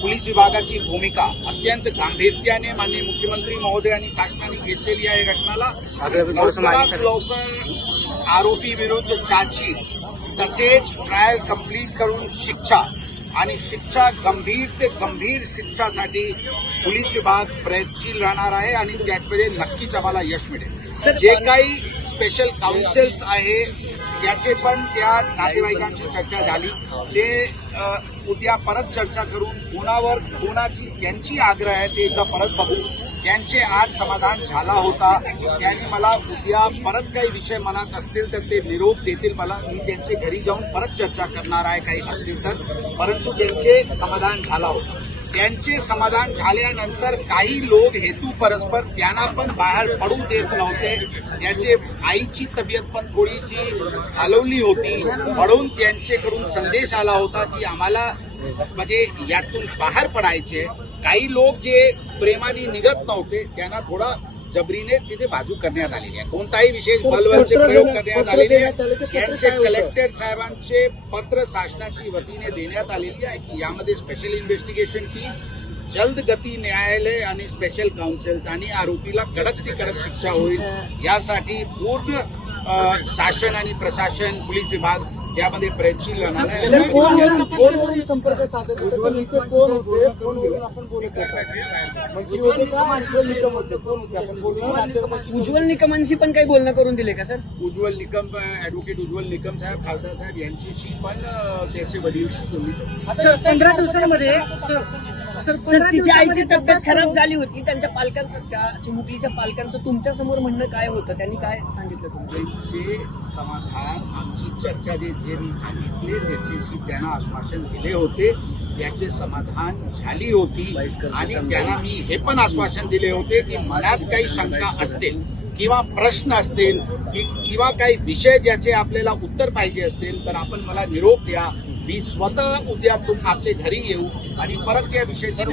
Police विभागाची भूमिका अत्यंत गांभीर्याने माननीय मुख्यमंत्री महोदयांनी शासनाने घेतलेली आहे. घटनाला लवकरात लवकर आरोपी विरुद्ध चार्जशीट तसेच ट्रायल कंप्लीट करून शिक्षा आणि शिक्षा गंभीर ते गंभीर शिक्षासाठी पोलीस विभाग प्रयत्नशील राहणार आहे आणि त्यामध्ये नक्कीच आम्हाला यश मिळेल. जे काही स्पेशल काउन्सिल्स आहे त्याचे पण त्या नातेवाईकांची चर्चा झाली. ते उद्या परत चर्चा करून कोणाची त्यांची आग्रह आहे ते एकदा परत बघू. त्यांचे आज समाधान झाला होता. त्यांनी मला उद्या परत काही विषय मनात असतील तर ते निरोप देतील मला. मी त्यांचे घरी जाऊन परत चर्चा करणार आहे काही असतील तर. परंतु त्यांचे समाधान झाला होता. त्यांचे समाधान झाल्यानंतर काही लोक हेतू परस्पर त्यांना पण बाहेर पडू देत नव्हते. त्याचे आईची तब्येत पण थोडीशी हलवली होती म्हणून त्यांच्याकडून संदेश आला होता की आम्हाला म्हणजे यातून बाहेर पडायचे. काही लोक जे प्रेमाने निघत नव्हते त्यांना थोडा जबरीने तिथे बाजू करण्यात आलेली आहे. कोणताही विशेष बलबलचे प्रयोग करण्यात आलेले आहे. त्यांचे कलेक्टर साहेबांचे पत्र शासनाची वतीने देण्यात आलेली आहे की यामध्ये स्पेशल इन्व्हेस्टिगेशन टीम, जलद गती न्यायालय आणि स्पेशल काउन्सिल्स आणि आरोपीला कडक ते कडक शिक्षा होईल यासाठी पूर्ण शासन आणि प्रशासन पोलीस विभाग यामध्ये प्रयत्नशील राहणार आहे. फोनवरून संपर्क साधत होते. नेमके कोण होते? फोनवरून आपण बोलत होतो. मंत्री होते का उज्ज्वल निकम होते? कोण होते? आपण बोललो. उज्ज्वल निकमांशी पण काही बोलणं करून दिले का सर? उज्ज्वल निकम, ॲडव्होकेट उज्ज्वल निकम साहेब, खासदार साहेब यांच्याशी पण त्याचे वडीलशी बोलली. 15 दिवसांमध्ये सर तिच्या आईची तब्येत खराब झाली होती. त्यांच्या पालकांचं, त्या चिमुकलीच्या पालकांचं तुमच्या समोर म्हणणं काय होतं? त्यांनी काय सांगितलं तुम्हाला? त्यांचे समाधान, आमची चर्चा जे मी सांगितले त्याच्याशी त्यांना आश्वासन दिले होते. त्याचे समाधान झाली होती आणि त्यांना मी हे पण आश्वासन दिले होते की मनात काही शंका असतील किंवा प्रश्न असतील किंवा काही विषय ज्याचे आपल्याला उत्तर पाहिजे असतील तर आपण मला निरोप द्या. मी स्वतः उद्या आपल्या घरी येऊ आणि परत या विषयाची